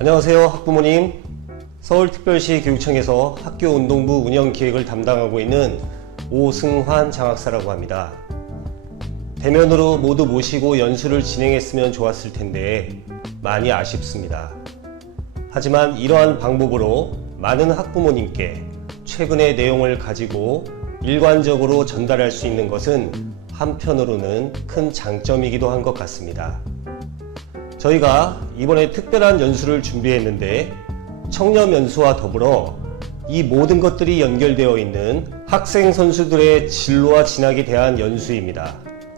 안녕하세요 학부모님. 서울특별시 교육청에서 학교운동부 운영 기획을 담당하고 있는 오승환 장학사라고 합니다. 대면으로 모두 모시고 연수를 진행했으면 좋았을 텐데 많이 아쉽습니다. 하지만 이러한 방법으로 많은 학부모님께 최근의 내용을 가지고 일관적으로 전달할 수 있는 것은 한편으로는 큰 장점이기도 한 것 같습니다. 저희가 이번에 특별한 연수를 준비했는데 청렴 연수와 더불어 이 모든 것들이 연결되어 있는 학생 선수들의 진로와 진학에 대한 연수입니다.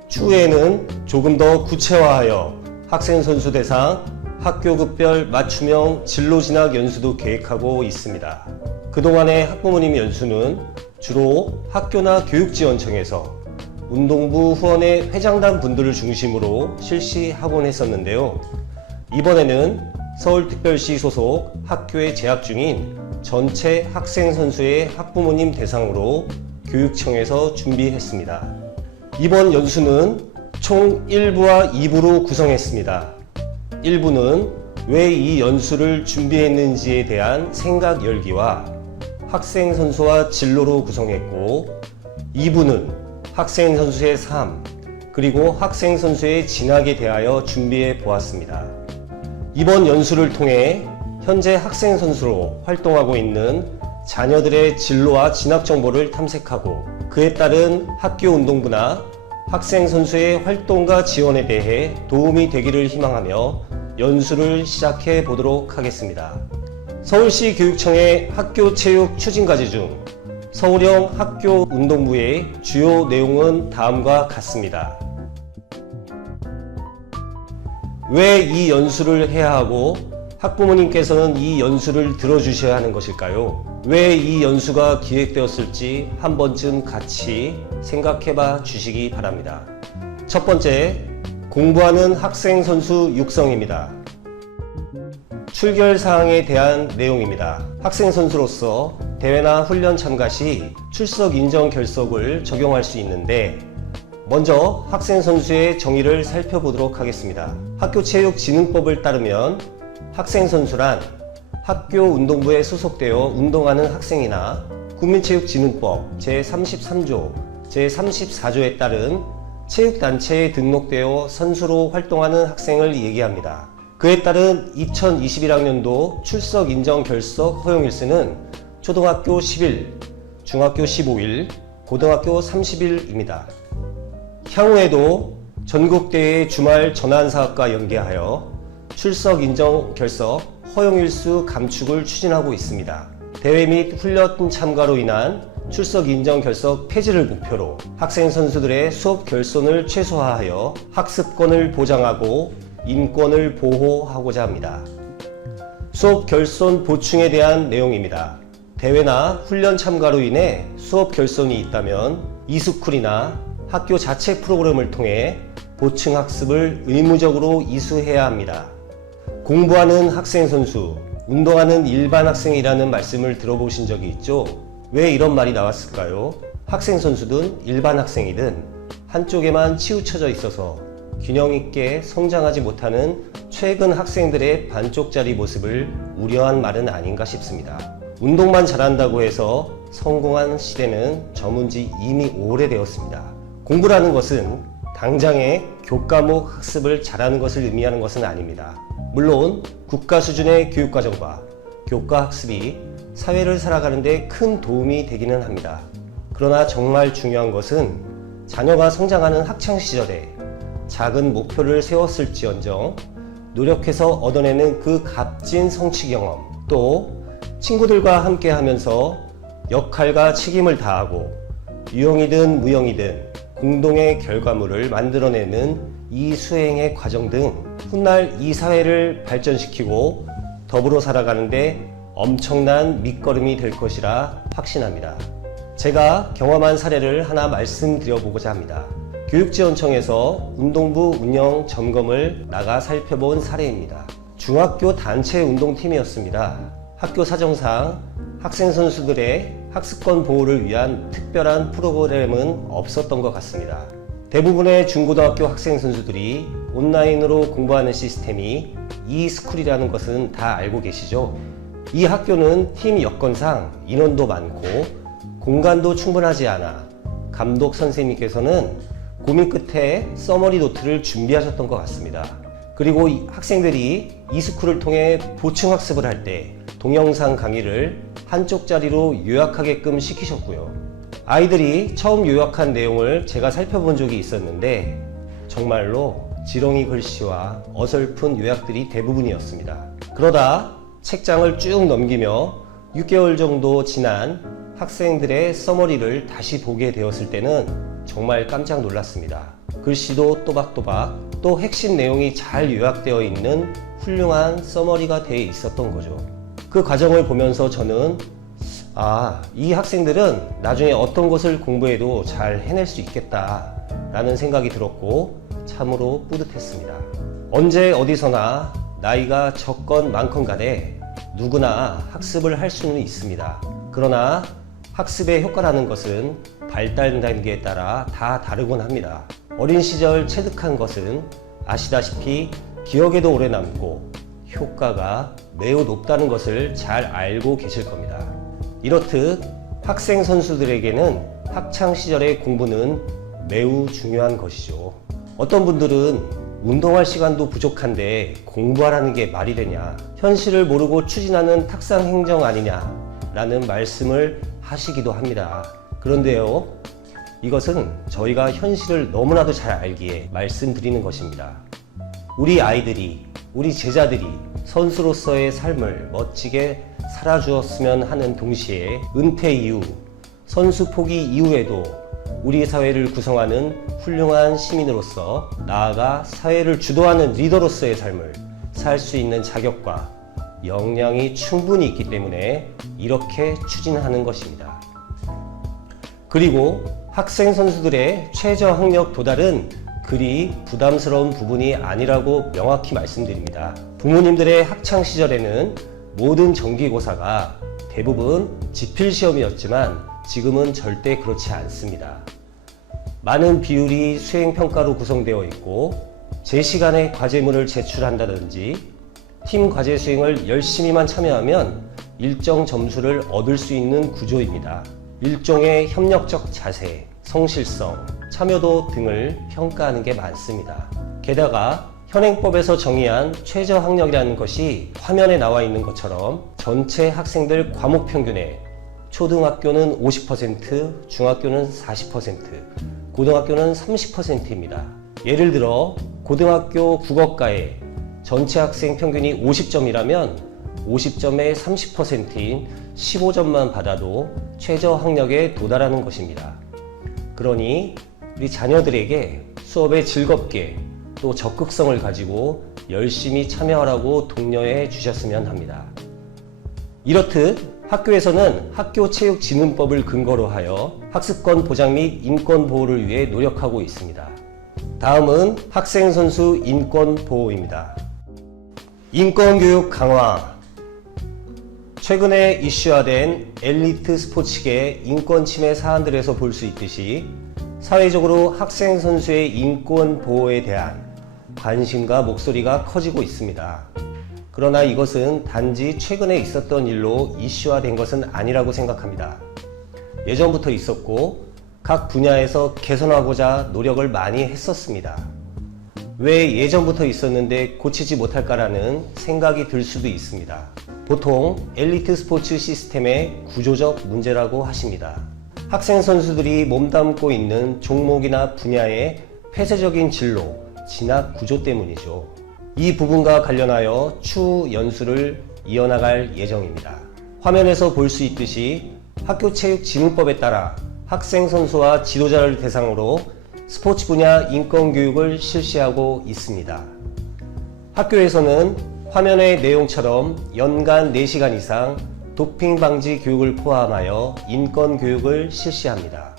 추후에는 조금 더 구체화하여 학생 선수 대상 학교급별 맞춤형 진로 진학 연수도 계획하고 있습니다. 그동안의 학부모님 연수는 주로 학교나 교육지원청에서 운동부 후원의 회장단 분들을 중심으로 실시하곤 했었는데요. 이번에는 서울특별시 소속 학교에 재학 중인 전체 학생 선수의 학부모님 대상으로 교육청에서 준비했습니다. 이번 연수는 총 1부와 2부로 구성했습니다. 1부는 왜 이 연수를 준비했는지에 대한 생각 열기와 학생 선수와 진로로 구성했고 2부는 학생 선수의 삶 그리고 학생 선수의 진학에 대하여 준비해 보았습니다. 이번 연수를 통해 현재 학생 선수로 활동하고 있는 자녀들의 진로와 진학 정보를 탐색하고 그에 따른 학교 운동부나 학생 선수의 활동과 지원에 대해 도움이 되기를 희망하며 연수를 시작해 보도록 하겠습니다. 서울시 교육청의 학교 체육 추진과제 중 서울형 학교 운동부의 주요 내용은 다음과 같습니다. 왜 이 연수를 해야 하고 학부모님께서는 이 연수를 들어주셔야 하는 것일까요? 왜 이 연수가 기획되었을지 한 번쯤 같이 생각해 봐 주시기 바랍니다. 첫 번째, 공부하는 학생 선수 육성입니다. 출결 사항에 대한 내용입니다. 학생 선수로서 대회나 훈련 참가 시 출석 인정 결석을 적용할 수 있는데 먼저 학생 선수의 정의를 살펴보도록 하겠습니다. 학교체육진흥법을 따르면 학생 선수란 학교 운동부에 소속되어 운동하는 학생이나 국민체육진흥법 제33조, 제34조에 따른 체육단체에 등록되어 선수로 활동하는 학생을 얘기합니다. 그에 따른 2021학년도 출석 인정 결석 허용일수는 초등학교 10일, 중학교 15일, 고등학교 30일입니다. 향후에도 전국대회 주말 전환 사업과 연계하여 출석 인정 결석 허용일수 감축을 추진하고 있습니다. 대회 및 훈련 참가로 인한 출석 인정 결석 폐지를 목표로 학생 선수들의 수업 결손을 최소화하여 학습권을 보장하고 인권을 보호하고자 합니다. 수업 결손 보충에 대한 내용입니다. 대회나 훈련 참가로 인해 수업 결손이 있다면 이스쿨이나 학교 자체 프로그램을 통해 보충 학습을 의무적으로 이수해야 합니다. 공부하는 학생 선수, 운동하는 일반 학생이라는 말씀을 들어보신 적이 있죠? 왜 이런 말이 나왔을까요? 학생 선수든 일반 학생이든 한쪽에만 치우쳐져 있어서 균형 있게 성장하지 못하는 최근 학생들의 반쪽짜리 모습을 우려한 말은 아닌가 싶습니다. 운동만 잘한다고 해서 성공한 시대는 저문지 이미 오래되었습니다. 공부라는 것은 당장의 교과목 학습을 잘하는 것을 의미하는 것은 아닙니다. 물론 국가 수준의 교육과정과 교과 학습이 사회를 살아가는데 큰 도움이 되기는 합니다. 그러나 정말 중요한 것은 자녀가 성장하는 학창 시절에 작은 목표를 세웠을지언정 노력해서 얻어내는 그 값진 성취 경험 또 친구들과 함께 하면서 역할과 책임을 다하고 유형이든 무형이든 공동의 결과물을 만들어내는 이 수행의 과정 등 훗날 이 사회를 발전시키고 더불어 살아가는데 엄청난 밑거름이 될 것이라 확신합니다. 제가 경험한 사례를 하나 말씀드려보고자 합니다. 교육지원청에서 운동부 운영 점검을 나가 살펴본 사례입니다. 중학교 단체 운동팀이었습니다. 학교 사정상 학생 선수들의 학습권 보호를 위한 특별한 프로그램은 없었던 것 같습니다. 대부분의 중고등학교 학생 선수들이 온라인으로 공부하는 시스템이 이스쿨이라는 것은 다 알고 계시죠? 이 학교는 팀 여건상 인원도 많고 공간도 충분하지 않아 감독 선생님께서는 고민 끝에 서머리 노트를 준비하셨던 것 같습니다. 그리고 이 학생들이 이스쿨을 통해 보충 학습을 할 때 동영상 강의를 한쪽 자리로 요약하게끔 시키셨고요. 아이들이 처음 요약한 내용을 제가 살펴본 적이 있었는데 정말로 지렁이 글씨와 어설픈 요약들이 대부분이었습니다. 그러다 책장을 쭉 넘기며 6개월 정도 지난 학생들의 서머리를 다시 보게 되었을 때는 정말 깜짝 놀랐습니다. 글씨도 또박또박 또 핵심 내용이 잘 요약되어 있는 훌륭한 서머리가 되어 있었던 거죠. 그 과정을 보면서 저는 아, 이 학생들은 나중에 어떤 것을 공부해도 잘 해낼 수 있겠다 라는 생각이 들었고 참으로 뿌듯했습니다. 언제 어디서나 나이가 적건 많건 간에 누구나 학습을 할 수는 있습니다. 그러나 학습의 효과라는 것은 발달 단계에 따라 다 다르곤 합니다. 어린 시절 체득한 것은 아시다시피 기억에도 오래 남고 효과가 매우 높다는 것을 잘 알고 계실 겁니다. 이렇듯 학생 선수들에게는 학창 시절의 공부는 매우 중요한 것이죠. 어떤 분들은 운동할 시간도 부족한데 공부하라는 게 말이 되냐, 현실을 모르고 추진하는 탁상 행정 아니냐 라는 말씀을 하시기도 합니다. 그런데요, 이것은 저희가 현실을 너무나도 잘 알기에 말씀드리는 것입니다. 우리 아이들이, 우리 제자들이 선수로서의 삶을 멋지게 살아주었으면 하는 동시에 은퇴 이후, 선수 포기 이후에도 우리 사회를 구성하는 훌륭한 시민으로서 나아가 사회를 주도하는 리더로서의 삶을 살 수 있는 자격과 역량이 충분히 있기 때문에 이렇게 추진하는 것입니다. 그리고 학생 선수들의 최저 학력 도달은 그리 부담스러운 부분이 아니라고 명확히 말씀드립니다. 부모님들의 학창 시절에는 모든 정기고사가 대부분 지필 시험이었지만 지금은 절대 그렇지 않습니다. 많은 비율이 수행 평가로 구성되어 있고 제 시간에 과제물을 제출한다든지 팀 과제 수행을 열심히만 참여하면 일정 점수를 얻을 수 있는 구조입니다. 일종의 협력적 자세, 성실성, 참여도 등을 평가하는 게 많습니다. 게다가 현행법에서 정의한 최저 학력이라는 것이 화면에 나와 있는 것처럼 전체 학생들 과목 평균의 초등학교는 50%, 중학교는 40%, 고등학교는 30%입니다. 예를 들어 고등학교 국어과의 전체 학생 평균이 50점이라면 50점의 30%인 15점만 받아도 최저 학력에 도달하는 것입니다. 그러니 우리 자녀들에게 수업에 즐겁게 또 적극성을 가지고 열심히 참여하라고 독려해 주셨으면 합니다. 이렇듯 학교에서는 학교체육진흥법을 근거로 하여 학습권 보장 및 인권 보호를 위해 노력하고 있습니다. 다음은 학생 선수 인권 보호입니다. 인권 교육 강화. 최근에 이슈화된 엘리트 스포츠계 인권 침해 사안들에서 볼 수 있듯이 사회적으로 학생 선수의 인권 보호에 대한 관심과 목소리가 커지고 있습니다. 그러나 이것은 단지 최근에 있었던 일로 이슈화된 것은 아니라고 생각합니다. 예전부터 있었고 각 분야에서 개선하고자 노력을 많이 했었습니다. 왜 예전부터 있었는데 고치지 못할까라는 생각이 들 수도 있습니다. 보통 엘리트 스포츠 시스템의 구조적 문제라고 하십니다. 학생 선수들이 몸담고 있는 종목이나 분야의 폐쇄적인 진로, 진학 구조 때문이죠. 이 부분과 관련하여 추후 연수를 이어나갈 예정입니다. 화면에서 볼 수 있듯이 학교체육진흥법에 따라 학생 선수와 지도자를 대상으로 스포츠 분야 인권 교육을 실시하고 있습니다. 학교에서는 화면의 내용처럼 연간 4시간 이상 도핑 방지 교육을 포함하여 인권 교육을 실시합니다.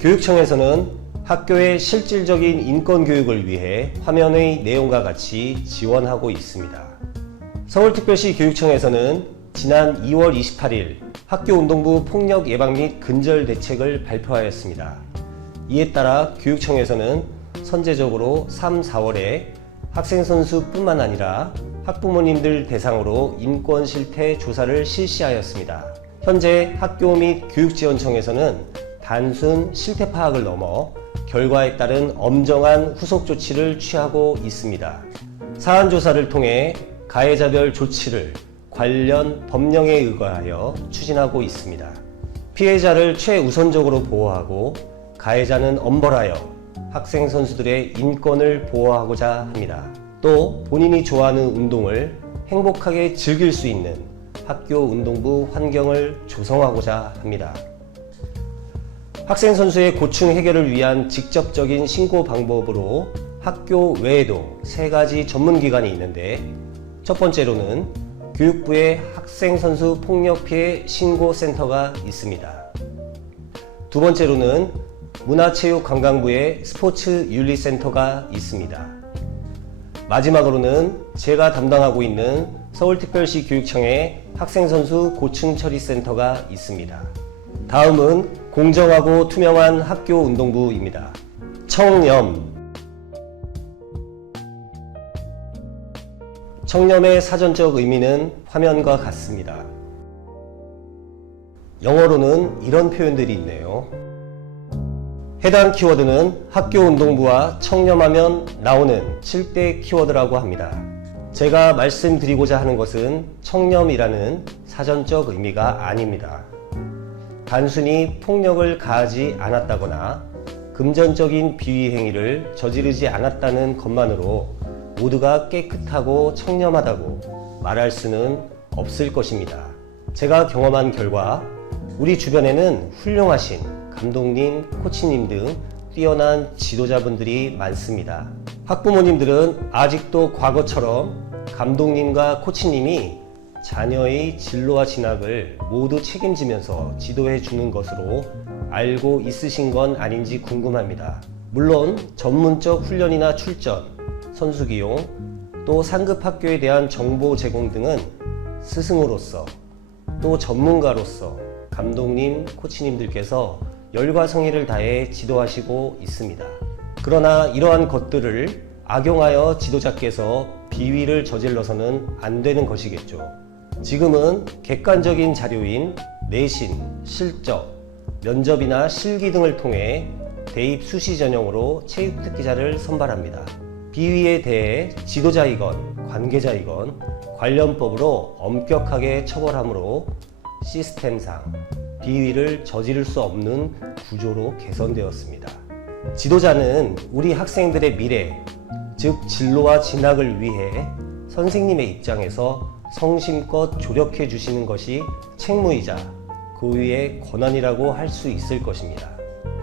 교육청에서는 학교의 실질적인 인권 교육을 위해 화면의 내용과 같이 지원하고 있습니다. 서울특별시 교육청에서는 지난 2월 28일 학교운동부 폭력 예방 및 근절 대책을 발표하였습니다. 이에 따라 교육청에서는 선제적으로 3, 4월에 학생 선수뿐만 아니라 학부모님들 대상으로 인권 실태 조사를 실시하였습니다. 현재 학교 및 교육지원청에서는 단순 실태 파악을 넘어 결과에 따른 엄정한 후속 조치를 취하고 있습니다. 사안 조사를 통해 가해자별 조치를 관련 법령에 의거하여 추진하고 있습니다. 피해자를 최우선적으로 보호하고 가해자는 엄벌하여 학생 선수들의 인권을 보호하고자 합니다. 또 본인이 좋아하는 운동을 행복하게 즐길 수 있는 학교 운동부 환경을 조성하고자 합니다. 학생 선수의 고충 해결을 위한 직접적인 신고 방법으로 학교 외에도 세 가지 전문 기관이 있는데 첫 번째로는 교육부의 학생 선수 폭력 피해 신고 센터가 있습니다. 두 번째로는 문화체육관광부의 스포츠 윤리센터가 있습니다. 마지막으로는 제가 담당하고 있는 서울특별시 교육청의 학생선수 고충처리센터가 있습니다. 다음은 공정하고 투명한 학교 운동부입니다. 청렴. 청렴의 사전적 의미는 화면과 같습니다. 영어로는 이런 표현들이 있네요. 해당 키워드는 학교 운동부와 청렴하면 나오는 7대 키워드라고 합니다. 제가 말씀드리고자 하는 것은 청렴이라는 사전적 의미가 아닙니다. 단순히 폭력을 가하지 않았다거나 금전적인 비위 행위를 저지르지 않았다는 것만으로 모두가 깨끗하고 청렴하다고 말할 수는 없을 것입니다. 제가 경험한 결과 우리 주변에는 훌륭하신 감독님, 코치님 등 뛰어난 지도자분들이 많습니다. 학부모님들은 아직도 과거처럼 감독님과 코치님이 자녀의 진로와 진학을 모두 책임지면서 지도해 주는 것으로 알고 있으신 건 아닌지 궁금합니다. 물론 전문적 훈련이나 출전, 선수 기용, 또 상급 학교에 대한 정보 제공 등은 스승으로서 또 전문가로서 감독님, 코치님들께서 열과 성의를 다해 지도하시고 있습니다. 그러나 이러한 것들을 악용하여 지도자께서 비위를 저질러서는 안 되는 것이겠죠. 지금은 객관적인 자료인 내신, 실적, 면접이나 실기 등을 통해 대입 수시 전형으로 체육 특기자를 선발합니다. 비위에 대해 지도자이건 관계자이건 관련법으로 엄격하게 처벌하므로 시스템상 비위를 저지를 수 없는 구조로 개선되었습니다. 지도자는 우리 학생들의 미래, 즉 진로와 진학을 위해 선생님의 입장에서 성심껏 조력해 주시는 것이 책무이자 고유의 권한이라고 할 수 있을 것입니다.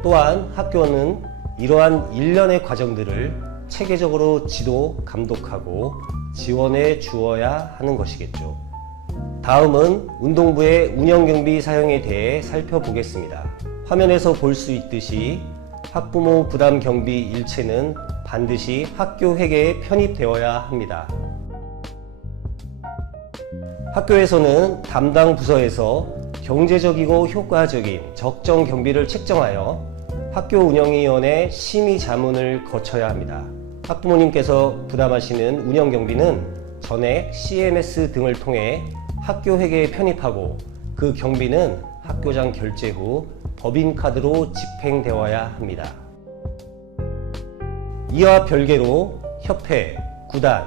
또한 학교는 이러한 일련의 과정들을 체계적으로 지도, 감독하고 지원해 주어야 하는 것이겠죠. 다음은 운동부의 운영경비 사용에 대해 살펴보겠습니다. 화면에서 볼 수 있듯이 학부모 부담 경비 일체는 반드시 학교 회계에 편입되어야 합니다. 학교에서는 담당 부서에서 경제적이고 효과적인 적정 경비를 책정하여 학교 운영위원회 심의 자문을 거쳐야 합니다. 학부모님께서 부담하시는 운영 경비는 전액 CMS 등을 통해 학교 회계에 편입하고 그 경비는 학교장 결제 후 법인카드로 집행되어야 합니다. 이와 별개로 협회, 구단,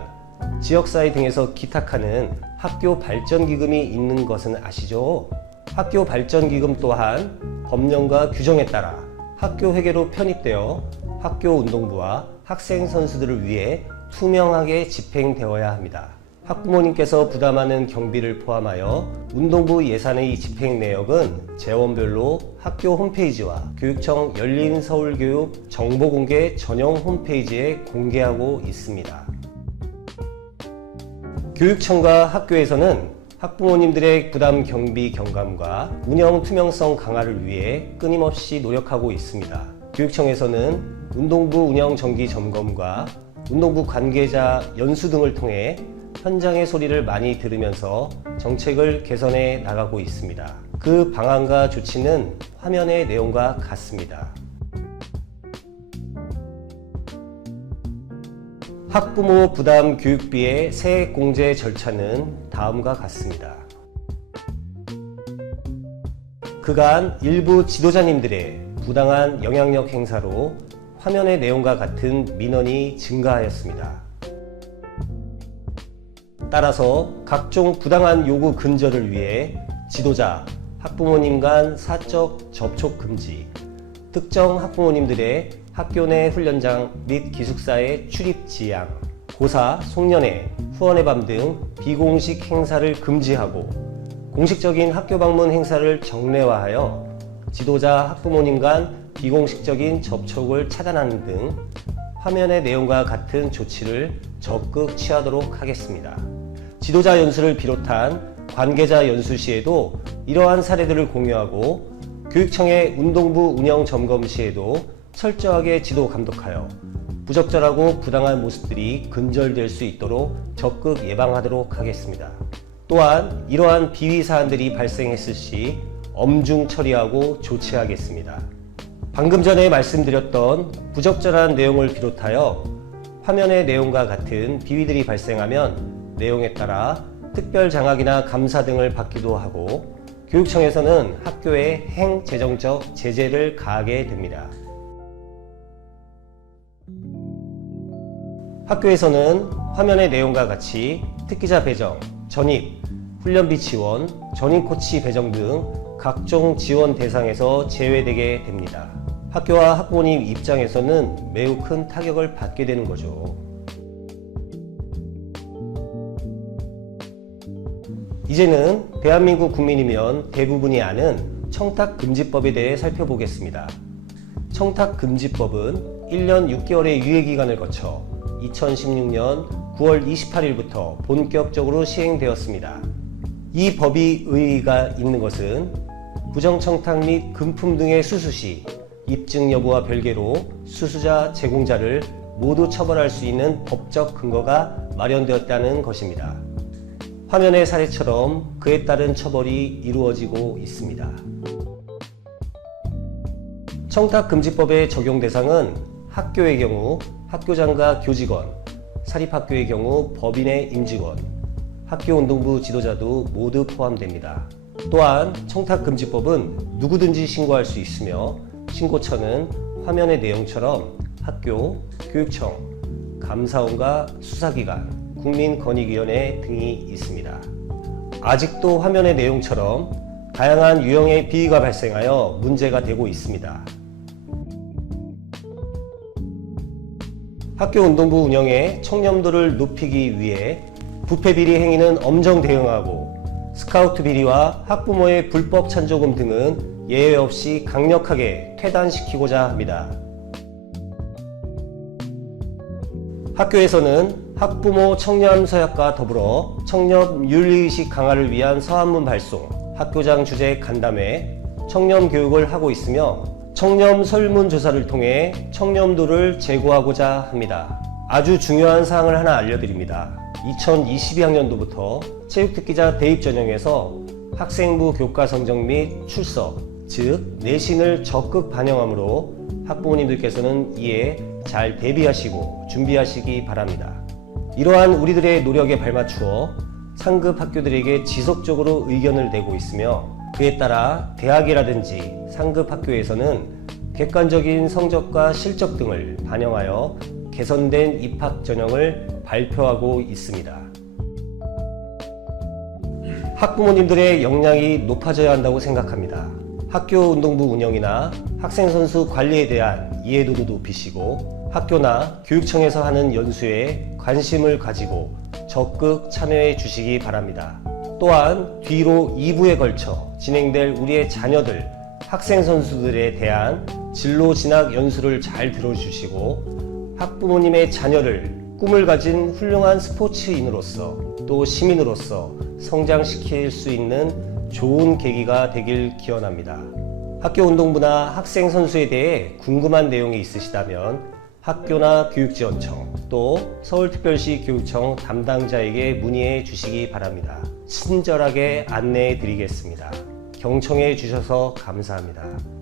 지역사회 등에서 기탁하는 학교 발전기금이 있는 것은 아시죠? 학교 발전기금 또한 법령과 규정에 따라 학교 회계로 편입되어 학교 운동부와 학생 선수들을 위해 투명하게 집행되어야 합니다. 학부모님께서 부담하는 경비를 포함하여 운동부 예산의 집행 내역은 재원별로 학교 홈페이지와 교육청 열린 서울교육 정보공개 전용 홈페이지에 공개하고 있습니다. 교육청과 학교에서는 학부모님들의 부담 경비 경감과 운영 투명성 강화를 위해 끊임없이 노력하고 있습니다. 교육청에서는 운동부 운영 정기 점검과 운동부 관계자 연수 등을 통해 현장의 소리를 많이 들으면서 정책을 개선해 나가고 있습니다. 그 방안과 조치는 화면의 내용과 같습니다. 학부모 부담 교육비의 세액 공제 절차는 다음과 같습니다. 그간 일부 지도자님들의 부당한 영향력 행사로 화면의 내용과 같은 민원이 증가하였습니다. 따라서 각종 부당한 요구 근절을 위해 지도자, 학부모님 간 사적 접촉 금지, 특정 학부모님들의 학교 내 훈련장 및 기숙사의 출입 지양, 고사, 송년회, 후원의 밤 등 비공식 행사를 금지하고 공식적인 학교 방문 행사를 정례화하여 지도자 학부모님 간 비공식적인 접촉을 차단하는 등 화면의 내용과 같은 조치를 적극 취하도록 하겠습니다. 지도자 연수를 비롯한 관계자 연수 시에도 이러한 사례들을 공유하고 교육청의 운동부 운영 점검 시에도 철저하게 지도 감독하여 부적절하고 부당한 모습들이 근절될 수 있도록 적극 예방하도록 하겠습니다. 또한 이러한 비위 사안들이 발생했을 시 엄중 처리하고 조치하겠습니다. 방금 전에 말씀드렸던 부적절한 내용을 비롯하여 화면의 내용과 같은 비위들이 발생하면 내용에 따라 특별 장학이나 감사 등을 받기도 하고 교육청에서는 학교에 행 재정적 제재를 가하게 됩니다. 학교에서는 화면의 내용과 같이 특기자 배정, 전입, 훈련비 지원, 전임 코치 배정 등 각종 지원 대상에서 제외되게 됩니다. 학교와 학부모님 입장에서는 매우 큰 타격을 받게 되는 거죠. 이제는 대한민국 국민이면 대부분이 아는 청탁금지법에 대해 살펴보겠습니다. 청탁금지법은 1년 6개월의 유예기간을 거쳐 2016년 9월 28일부터 본격적으로 시행되었습니다. 이 법이 의의가 있는 것은 부정청탁 및 금품 등의 수수 시 입증 여부와 별개로 수수자, 제공자를 모두 처벌할 수 있는 법적 근거가 마련되었다는 것입니다. 화면의 사례처럼 그에 따른 처벌이 이루어지고 있습니다. 청탁금지법의 적용 대상은 학교의 경우 학교장과 교직원, 사립학교의 경우 법인의 임직원, 학교운동부 지도자도 모두 포함됩니다. 또한 청탁금지법은 누구든지 신고할 수 있으며 신고처는 화면의 내용처럼 학교, 교육청, 감사원과 수사기관, 국민권익위원회 등이 있습니다. 아직도 화면의 내용처럼 다양한 유형의 비위가 발생하여 문제가 되고 있습니다. 학교 운동부 운영의 청렴도를 높이기 위해 부패 비리 행위는 엄정 대응하고 스카우트 비리와 학부모의 불법 찬조금 등은 예외 없이 강력하게 퇴단시키고자 합니다. 학교에서는 학부모 청렴 서약과 더불어 청렴 윤리의식 강화를 위한 서한문 발송, 학교장 주재 간담회, 청렴 교육을 하고 있으며 청렴 설문조사를 통해 청렴도를 제고하고자 합니다. 아주 중요한 사항을 하나 알려드립니다. 2022학년도부터 체육특기자 대입 전형에서 학생부 교과 성적 및 출석, 즉 내신을 적극 반영하므로 학부모님들께서는 이에 잘 대비하시고 준비하시기 바랍니다. 이러한 우리들의 노력에 발맞추어 상급 학교들에게 지속적으로 의견을 내고 있으며 그에 따라 대학이라든지 상급 학교에서는 객관적인 성적과 실적 등을 반영하여 개선된 입학 전형을 발표하고 있습니다. 학부모님들의 역량이 높아져야 한다고 생각합니다. 학교 운동부 운영이나 학생 선수 관리에 대한 이해도도 높이시고 학교나 교육청에서 하는 연수에 관심을 가지고 적극 참여해 주시기 바랍니다. 또한 뒤로 2부에 걸쳐 진행될 우리의 자녀들, 학생 선수들에 대한 진로 진학 연수를 잘 들어주시고 학부모님의 자녀를 꿈을 가진 훌륭한 스포츠인으로서 또 시민으로서 성장시킬 수 있는 좋은 계기가 되길 기원합니다. 학교 운동부나 학생 선수에 대해 궁금한 내용이 있으시다면 학교나 교육지원청 또 서울특별시 교육청 담당자에게 문의해 주시기 바랍니다. 친절하게 안내해 드리겠습니다. 경청해 주셔서 감사합니다.